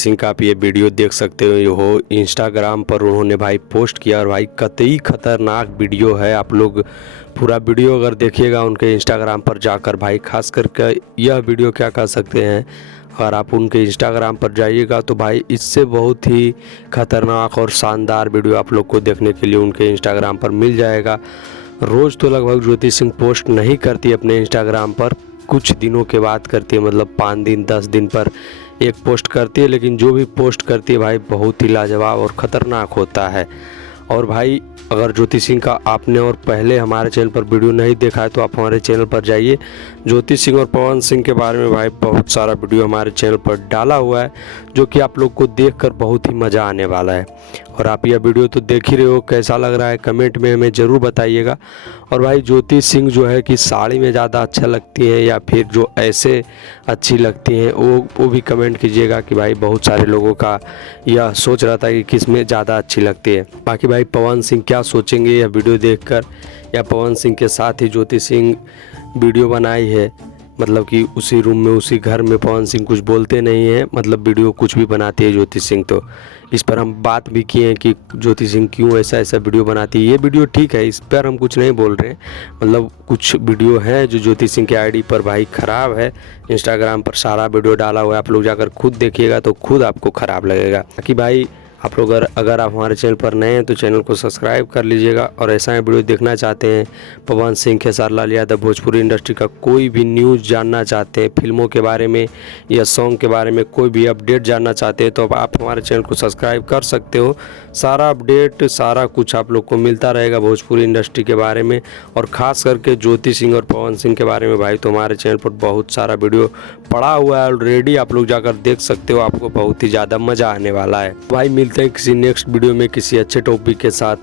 सिंह का आप ये वीडियो देख सकते हो इंस्टाग्राम पर उन्होंने भाई पोस्ट किया और भाई कतई खतरनाक वीडियो है। आप लोग पूरा वीडियो अगर देखिएगा उनके इंस्टाग्राम पर जाकर भाई, खास करके यह वीडियो क्या कह सकते हैं, अगर आप उनके इंस्टाग्राम पर जाइएगा तो भाई इससे बहुत ही खतरनाक और शानदार वीडियो आप लोग को देखने के लिए उनके इंस्टाग्राम पर मिल जाएगा। रोज़ तो लगभग ज्योति सिंह पोस्ट नहीं करती अपने इंस्टाग्राम पर, कुछ दिनों के बाद करती है, मतलब 5 दिन 10 दिन पर एक पोस्ट करती है, लेकिन जो भी पोस्ट करती है भाई बहुत ही लाजवाब और ख़तरनाक होता है। और भाई अगर ज्योति सिंह का आपने और पहले हमारे चैनल पर वीडियो नहीं देखा है तो आप हमारे चैनल पर जाइए। ज्योति सिंह और पवन सिंह के बारे में भाई बहुत सारा वीडियो हमारे चैनल पर डाला हुआ है, जो कि आप लोग को देखकर बहुत ही मज़ा आने वाला है। और आप यह वीडियो तो देख ही रहे हो, कैसा लग रहा है कमेंट में हमें ज़रूर बताइएगा। और भाई ज्योति सिंह जो है कि साड़ी में ज़्यादा अच्छा लगती है या फिर जो ऐसे अच्छी लगती हैं, वो भी कमेंट कीजिएगा कि भाई बहुत सारे लोगों का यह सोच रहा था कि किस में ज़्यादा अच्छी लगती है। बाकी भाई पवन सिंह क्या सोचेंगे यह वीडियो देखकर, या पवन सिंह के साथ ही ज्योति सिंह वीडियो बनाई है, मतलब कि उसी रूम में उसी घर में पवन सिंह कुछ बोलते नहीं हैं, मतलब वीडियो कुछ भी बनाती है ज्योति सिंह। तो इस पर हम बात भी किए हैं कि ज्योति सिंह क्यों ऐसा वीडियो बनाती है। ये वीडियो ठीक है, इस पर हम कुछ नहीं बोल रहे हैं, मतलब कुछ वीडियो है जो ज्योति सिंह के आईडी पर भाई ख़राब है। इंस्टाग्राम पर सारा वीडियो डाला हुआ है, आप लोग जाकर खुद देखिएगा तो खुद आपको ख़राब लगेगा। बाकी भाई आप लोग अगर आप हमारे चैनल पर नए हैं तो चैनल को सब्सक्राइब कर लीजिएगा। और ऐसा ही वीडियो देखना चाहते हैं, पवन सिंह, खेसारी लाल यादव, भोजपुरी इंडस्ट्री का कोई भी न्यूज़ जानना चाहते हैं, फिल्मों के बारे में या सॉन्ग के बारे में कोई भी अपडेट जानना चाहते हैं, तो आप हमारे चैनल को सब्सक्राइब कर सकते हो। सारा अपडेट सारा कुछ आप लोग को मिलता रहेगा भोजपुरी इंडस्ट्री के बारे में, और ख़ास करके ज्योति सिंह और पवन सिंह के बारे में भाई तो हमारे चैनल पर बहुत सारा वीडियो पड़ा हुआ है ऑलरेडी, आप लोग जाकर देख सकते हो, आपको बहुत ही ज़्यादा मज़ा आने वाला है। भाई मिलते हैं किसी नेक्स्ट वीडियो में किसी अच्छे टॉपिक के साथ।